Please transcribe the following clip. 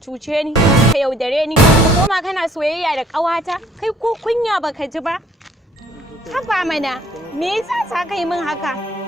cuce ni ka yaudare ni ka koma kana soyayya da ƙawata kai ko kunya baka ji ba haba mana me yasa sa kai min haka